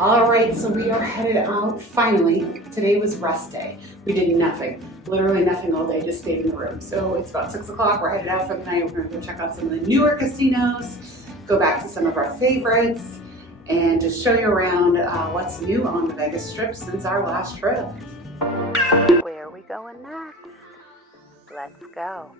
All right, so we are headed out finally. Today was rest day. We did nothing, literally nothing all day, just stayed in the room. So it's about 6 o'clock, we're headed out for the night. We're gonna go check out some of the newer casinos, go back to some of our favorites, and just show you around what's new on the Vegas Strip since our last trip. Where are we going next? Let's go.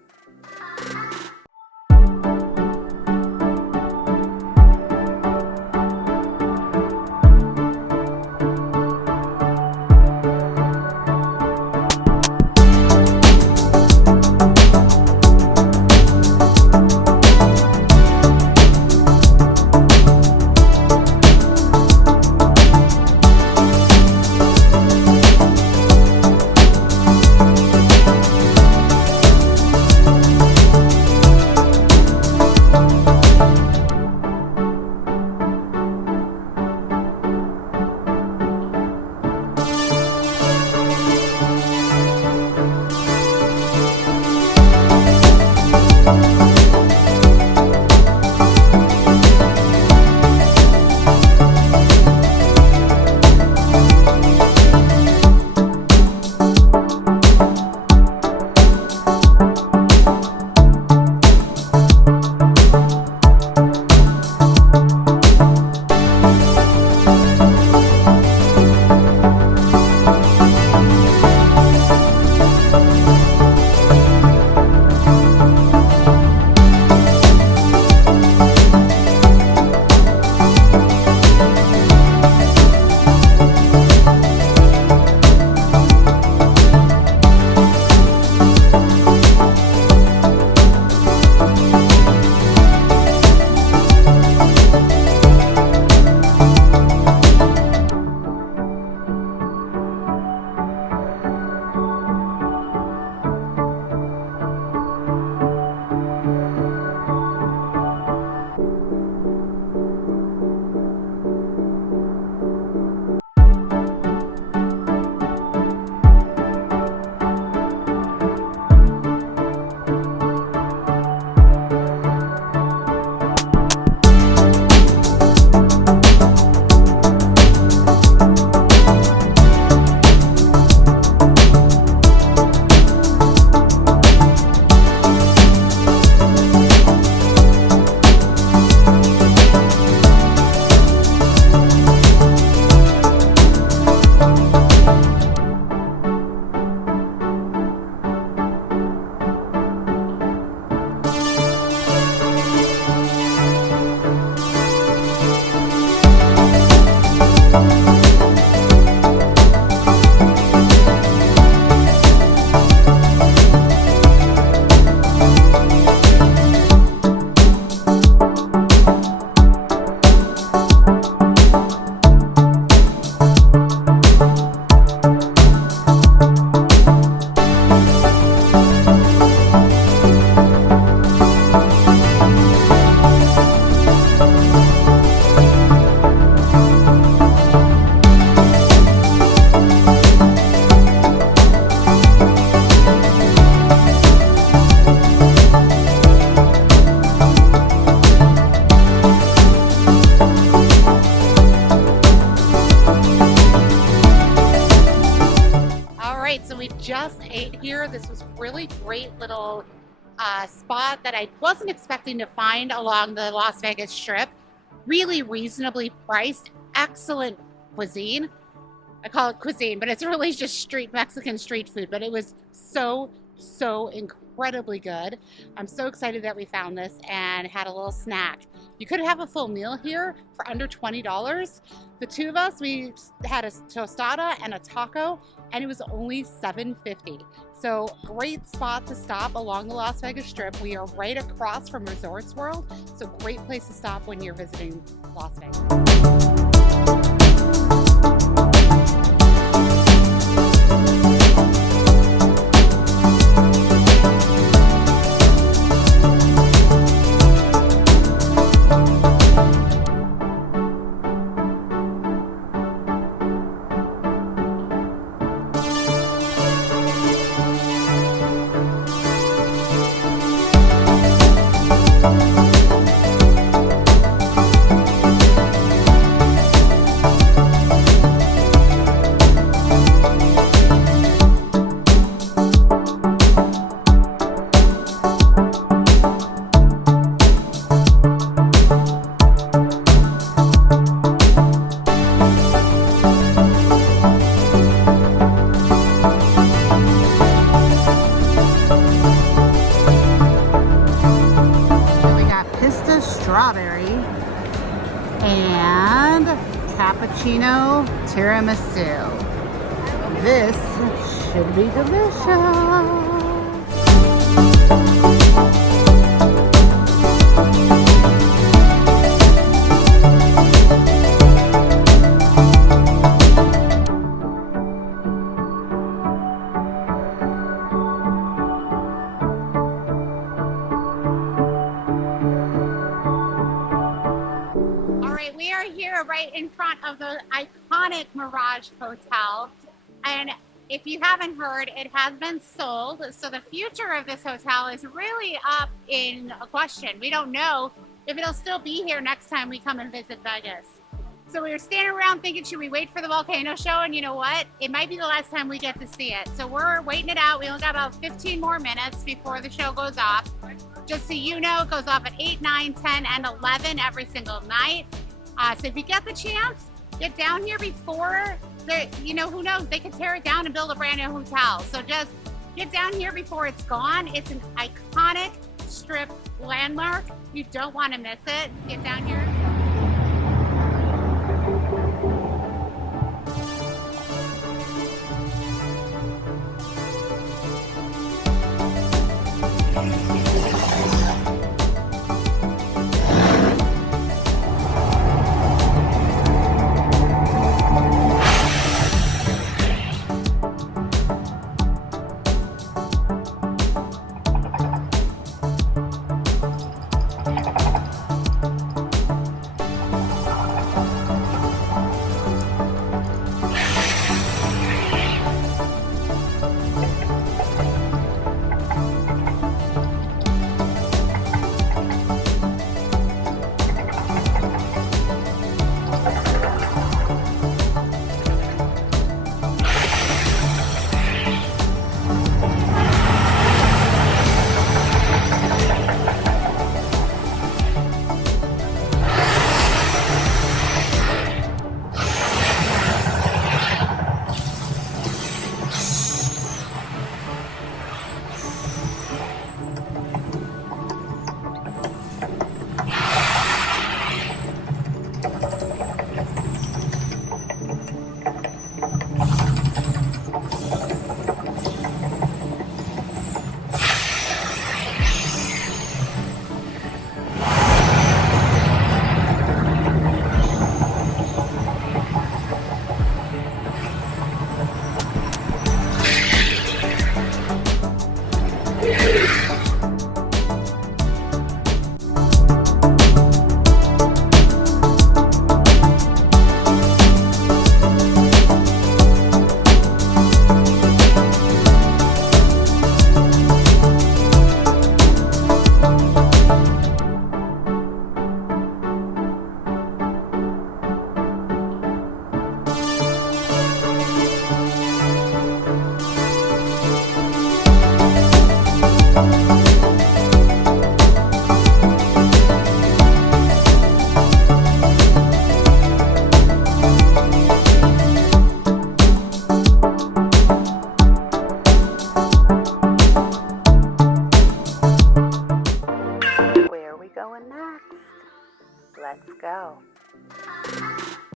Just ate here. This was really great little spot that I wasn't expecting to find along the Las Vegas Strip. Really reasonably priced, excellent cuisine. I call it cuisine, but it's really just Mexican street food, but it was so incredibly good. I'm so excited that we found this and had a little snack. You could have a full meal here for under $20. The two of us, we had a tostada and a taco, and it was only $7.50. So great spot to stop along the Las Vegas Strip. We are right across from Resorts World, so great place to stop when you're visiting Las Vegas. Frappuccino tiramisu. This should be delicious. We are here right in front of the iconic Mirage Hotel, and if you haven't heard, it has been sold, so the future of this hotel is really up in question. We don't know if it'll still be here next time we come and visit Vegas. So we were standing around thinking, should we wait for the volcano show? And you know what? It might be the last time we get to see it. So we're waiting it out. We only got about 15 more minutes before the show goes off. Just so you know, it goes off at 8, 9, 10, and 11 every single night. So if you get the chance, get down here before who knows, they could tear it down and build a brand new hotel. So just get down here before it's gone. It's an iconic strip landmark. You don't want to miss it. Get down here. Going next. Let's go.